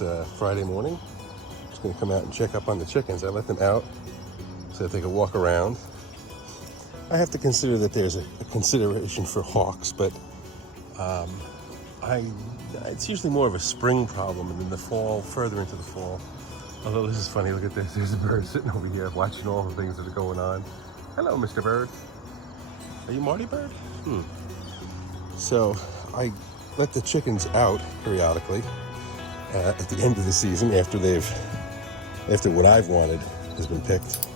It's Friday morning. Just gonna come out and check up on the chickens. I let them out so that they can walk around. I have to consider that there's a consideration for hawks, but it's usually more of a spring problem, and in the fall, further into the fall. Although this is funny, look at this. There's a bird sitting over here watching all the things that are going on. Hello, Mr. Bird. Are you Marty Bird? So I let the chickens out periodically at the end of the season after what I've wanted has been picked.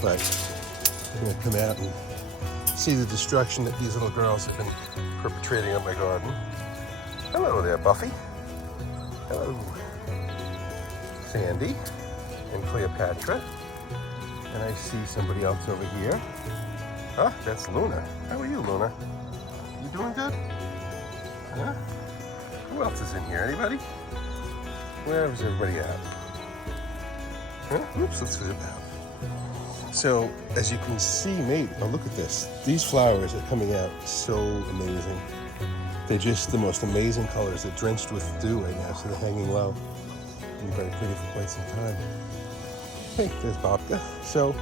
But I'm gonna come out and see the destruction that these little girls have been perpetrating on my garden. Hello there, Buffy. Hello, Sandy and Cleopatra. And I see somebody else over here. Huh? That's Luna. How are you, Luna? You doing good? Huh? Who else is in here? Anybody? Where is everybody at? Huh? Oops, let's zip out. So, as you can see, oh, look at this. These flowers are coming out so amazing. They're just the most amazing colors. They're drenched with dew right now, so they're hanging low. Been very pretty for quite some time. Hey, there's Bobka. So,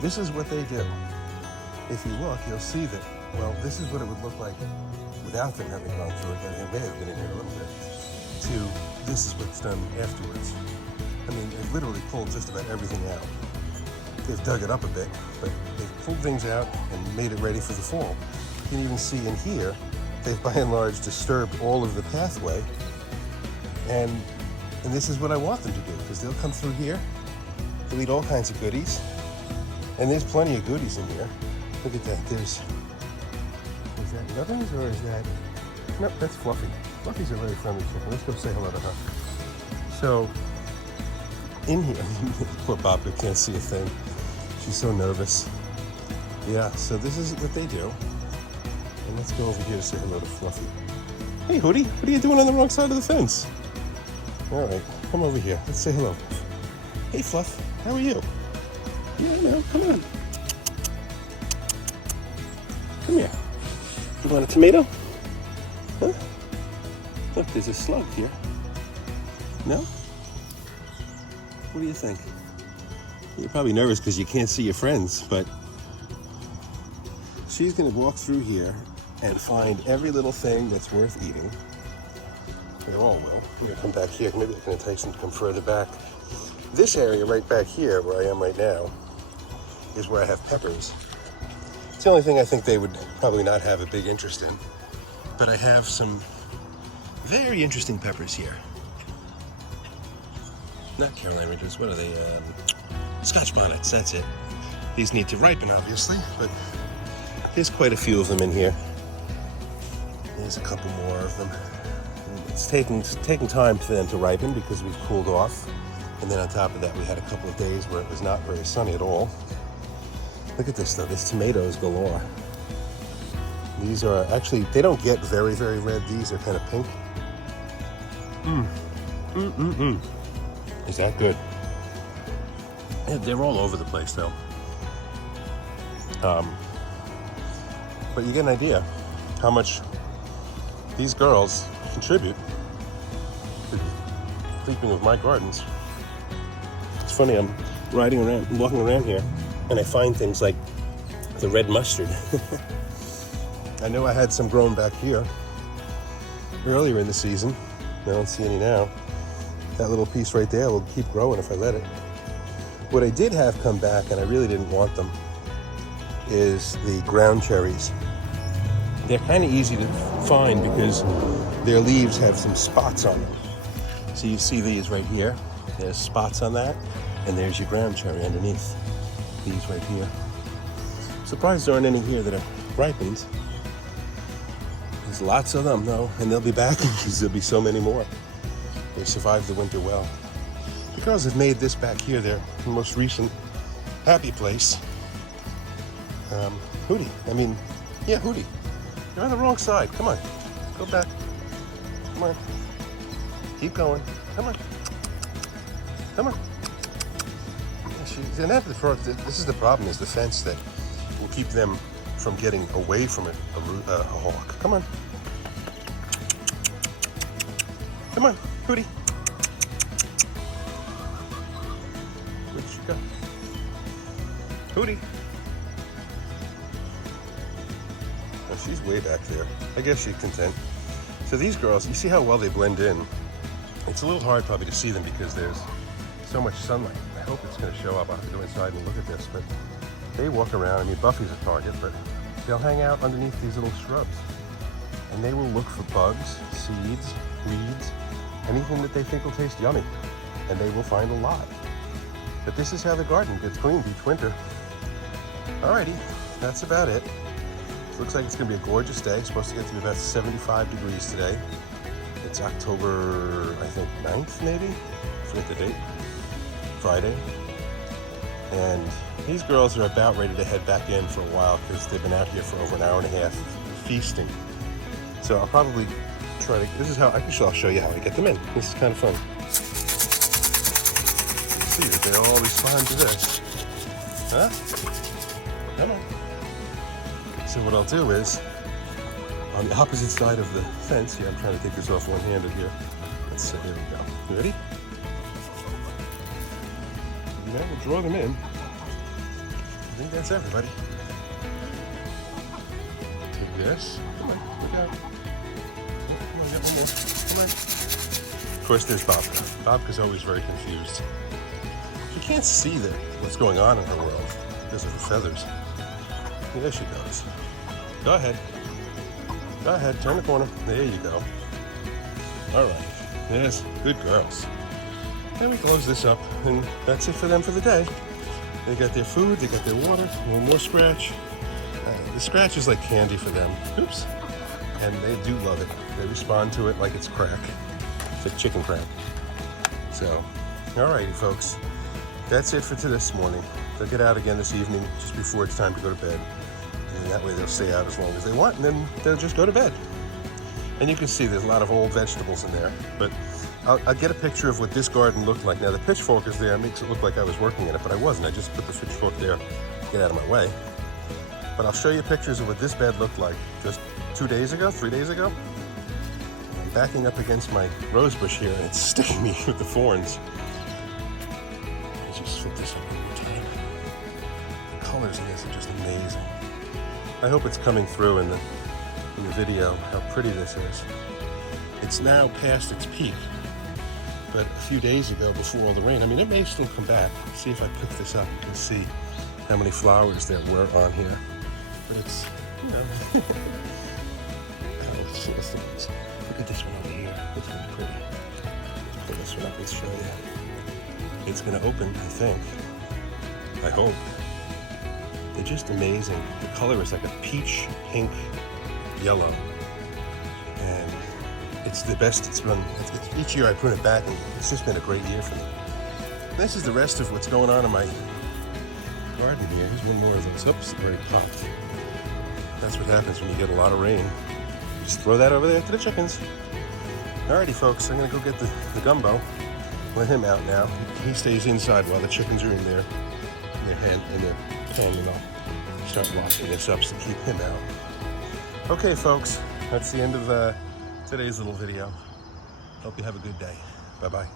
this is what they do. If you look, you'll see that, well, this is what it would look like without them having gone through it. They may have been in here a little bit. This is what's done afterwards. I mean, they've literally pulled just about everything out. They've dug it up a bit, but they've pulled things out and made it ready for the fall. You can even see in here, they've by and large disturbed all of the pathway. And this is what I want them to do, because they'll come through here, they'll eat all kinds of goodies. And there's plenty of goodies in here. Look at that, is that Nubbins or is that, nope, that's Fluffy. Fluffy's a very friendly chicken. Let's go say hello to her. So, in here, poor Bobka can't see a thing. She's so nervous. Yeah, so this is what they do. And let's go over here to say hello to Fluffy. Hey, Hootie, what are you doing on the wrong side of the fence? All right, come over here. Let's say hello. Hey, Fluff, how are you? Yeah, no, come on. Come here. You want a tomato? Huh? Look, there's a slug here. No? What do you think? You're probably nervous because you can't see your friends, but she's going to walk through here and find every little thing that's worth eating. They all will. I'm going to come back here. Maybe I can entice them to come further back. This area right back here, where I am right now, is where I have peppers. It's the only thing I think they would probably not have a big interest in. But I have some very interesting peppers here. Not Carolina Reapers, what are they? Scotch Bonnets, that's it. These need to ripen, obviously, but there's quite a few of them in here. There's a couple more of them. It's taking time for them to ripen because we've cooled off. And then on top of that, we had a couple of days where it was not very sunny at all. Look at this though, there's tomatoes galore. These are actually, they don't get very, very red. These are kind of pink. Is that good? Yeah, they're all over the place though. But you get an idea how much these girls contribute to the keeping of my gardens. It's funny, I'm walking around here, and I find things like the red mustard. I know I had some grown back here earlier in the season. I don't see any now. That little piece right there will keep growing if I let it. What I did have come back, and I really didn't want them, is the ground cherries. They're kind of easy to find because their leaves have some spots on them. So you see these right here. There's spots on that, and there's your ground cherry underneath. These right here. Surprised there aren't any here that are ripened. There's lots of them though, and they'll be back because there'll be so many more. They survived the winter well. The girls have made this back here their most recent happy place. Hootie. Hootie. You're on the wrong side. Come on. Go back. Come on. Keep going. Come on. Come on. This is the problem, is the fence that will keep them from getting away from a hawk. Come on. Come on, Hootie. go. Hootie. Oh, she's way back there. I guess she's content. So these girls, you see how well they blend in? It's a little hard probably to see them because there's so much sunlight. I hope it's going to show up. I'll have to go inside and look at this, but they walk around. I mean, Buffy's a target, but they'll hang out underneath these little shrubs. And they will look for bugs, seeds, weeds, anything that they think will taste yummy. And they will find a lot. But this is how the garden gets cleaned each winter. Alrighty, that's about it. Looks like it's going to be a gorgeous day. It's supposed to get to be about 75 degrees today. It's October, I think, 9th maybe? I forget the date. Friday. And these girls are about ready to head back in for a while because they've been out here for over an hour and a half feasting. So I'll probably try to, this is how, I'll show you how I get them in. This is kind of fun. You see that they all respond to this. Huh? Come on. So what I'll do is, on the opposite side of the fence, yeah, I'm trying to take this off one-handed here. Let's see, here we go. You ready? Yeah, we'll draw them in. I think that's everybody. Take this. Come on, look out. Come on, get one more. Come on. Of course, there's Bobka. Bobka's always very confused. She can't see what's going on in her world because of her feathers. There she goes. Go ahead. Go ahead, turn the corner. There you go. All right. Yes, good girls. And we close this up, and that's it for them for the day. They got their food, they got their water, a little more scratch. The scratch is like candy for them. Oops. And they do love it. They respond to it like it's crack. It's like chicken crack. So, alrighty, folks. That's it for this morning. They'll get out again this evening, just before it's time to go to bed. And that way they'll stay out as long as they want, and then they'll just go to bed. And you can see there's a lot of old vegetables in there. But I'll get a picture of what this garden looked like. Now the pitchfork is there, it makes it look like I was working in it, but I wasn't. I just put the pitchfork there to get out of my way. But I'll show you pictures of what this bed looked like just 3 days ago. I'm backing up against my rose bush here, and it's sticking me with the thorns. Let's just flip this up one more time. The colors in this are just amazing. I hope it's coming through in the video how pretty this is. It's now past its peak, but a few days ago before all the rain, I mean, it may still come back. See if I pick this up, you can see how many flowers there were on here. But it's, you know, look at this one over here. This one's pretty. Let's pull this one up and show you. It's going to open, I think. I hope. They're just amazing. The color is like a peach, pink, yellow. And it's the best it's been. Each year I put it back, and it's just been a great year for me. This is the rest of what's going on in my garden here. Here's one more of those. Oops, it already popped. That's what happens when you get a lot of rain. Just throw that over there to the chickens. Alrighty, folks, I'm gonna go get the gumbo. Let him out now. He stays inside while the chickens are in their pen, and I'll start locking this up to keep him out. Okay, folks, that's the end of today's little video. Hope you have a good day. Bye-bye.